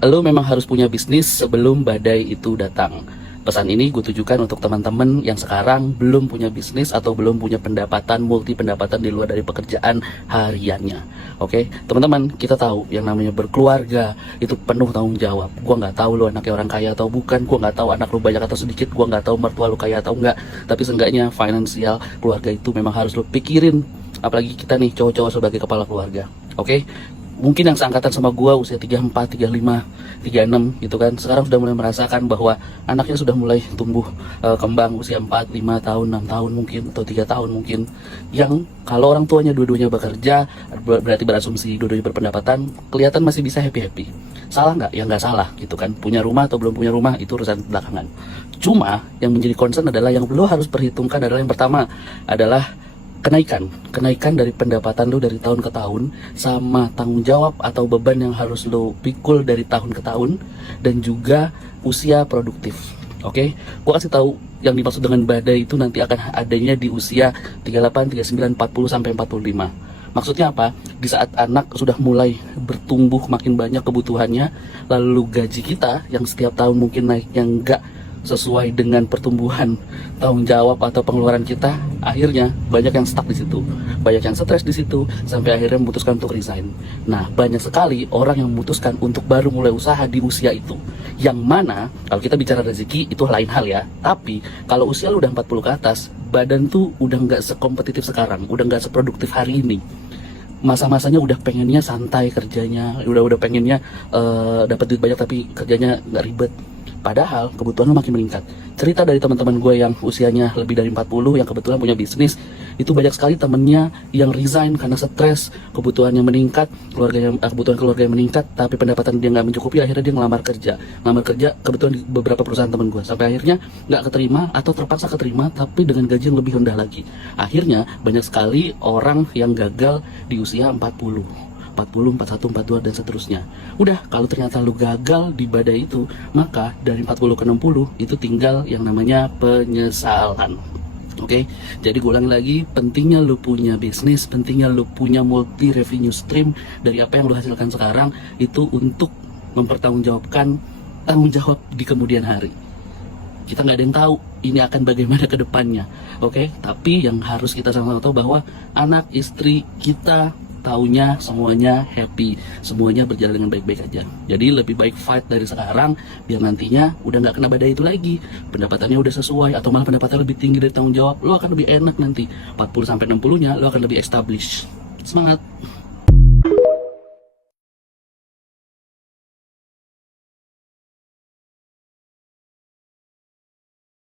Lo memang harus punya bisnis sebelum badai itu datang. Pesan ini gue tujukan untuk teman-teman yang sekarang belum punya bisnis atau belum punya pendapatan, multi pendapatan di luar dari pekerjaan hariannya. Oke, teman-teman, kita tahu yang namanya berkeluarga itu penuh tanggung jawab. Gue nggak tahu lo anaknya orang kaya atau bukan, gue nggak tahu anak lo banyak atau sedikit, gue nggak tahu mertua lo kaya atau enggak. Tapi seenggaknya finansial keluarga itu memang harus lo pikirin. Apalagi kita nih cowok-cowok sebagai kepala keluarga. Oke, mungkin yang seangkatan sama gua usia 34, 35, 36 gitu kan, sekarang sudah mulai merasakan bahwa anaknya sudah mulai tumbuh kembang usia 4, 5 tahun, 6 tahun mungkin, atau 3 tahun mungkin, yang kalau orang tuanya dua-duanya bekerja, berarti berasumsi dua-duanya berpendapatan, kelihatan masih bisa happy-happy. Salah nggak? Ya nggak salah gitu kan, punya rumah atau belum punya rumah itu urusan belakangan. Cuma yang menjadi concern adalah, yang lo harus perhitungkan adalah, yang pertama adalah kenaikan dari pendapatan lo dari tahun ke tahun, sama tanggung jawab atau beban yang harus lo pikul dari tahun ke tahun, dan juga usia produktif. Oke, gua kasih tahu yang dimaksud dengan badai itu nanti akan adanya di usia 38, 39, 40 sampai 45. Maksudnya apa? Di saat anak sudah mulai bertumbuh makin banyak kebutuhannya, lalu gaji kita yang setiap tahun mungkin naiknya enggak sesuai dengan pertumbuhan tanggung jawab atau pengeluaran kita, akhirnya banyak yang stuck di situ, banyak yang stres di situ, sampai akhirnya memutuskan untuk resign. Nah, banyak sekali orang yang memutuskan untuk baru mulai usaha di usia itu, yang mana kalau kita bicara rezeki itu lain hal ya, tapi kalau usia lu udah 40 ke atas, badan tuh udah nggak sekompetitif sekarang, udah nggak seproduktif hari ini. Masa-masanya udah pengennya santai kerjanya, udah pengennya dapat duit banyak tapi kerjanya nggak ribet. Padahal kebutuhan lo makin meningkat. Cerita dari teman-teman gue yang usianya lebih dari 40 yang kebetulan punya bisnis, itu banyak sekali temennya yang resign karena stres, kebutuhannya meningkat, kebutuhan keluarga yang meningkat, tapi pendapatan dia nggak mencukupi, akhirnya dia ngelamar kerja kebetulan di beberapa perusahaan teman gue, sampai akhirnya nggak keterima atau terpaksa keterima tapi dengan gaji yang lebih rendah lagi. Akhirnya banyak sekali orang yang gagal di usia 40, 41, 42 dan seterusnya. Udah, kalau ternyata lu gagal di badai itu, maka dari 40 ke 60 itu tinggal yang namanya penyesalan. Oke, jadi gue ulangi lagi, pentingnya lu punya bisnis, pentingnya lu punya multi revenue stream dari apa yang lu hasilkan sekarang itu untuk mempertanggungjawabkan tanggung jawab di kemudian hari. Kita nggak ada yang tahu ini akan bagaimana ke depannya. Oke, tapi yang harus kita sama-sama tahu bahwa anak, istri kita taunya semuanya happy, semuanya berjalan dengan baik-baik aja. Jadi lebih baik fight dari sekarang, biar nantinya udah nggak kena badai itu lagi, pendapatannya udah sesuai, atau malah pendapatannya lebih tinggi dari tanggung jawab, lo akan lebih enak nanti 40 sampai 60 nya lo akan lebih established. Semangat.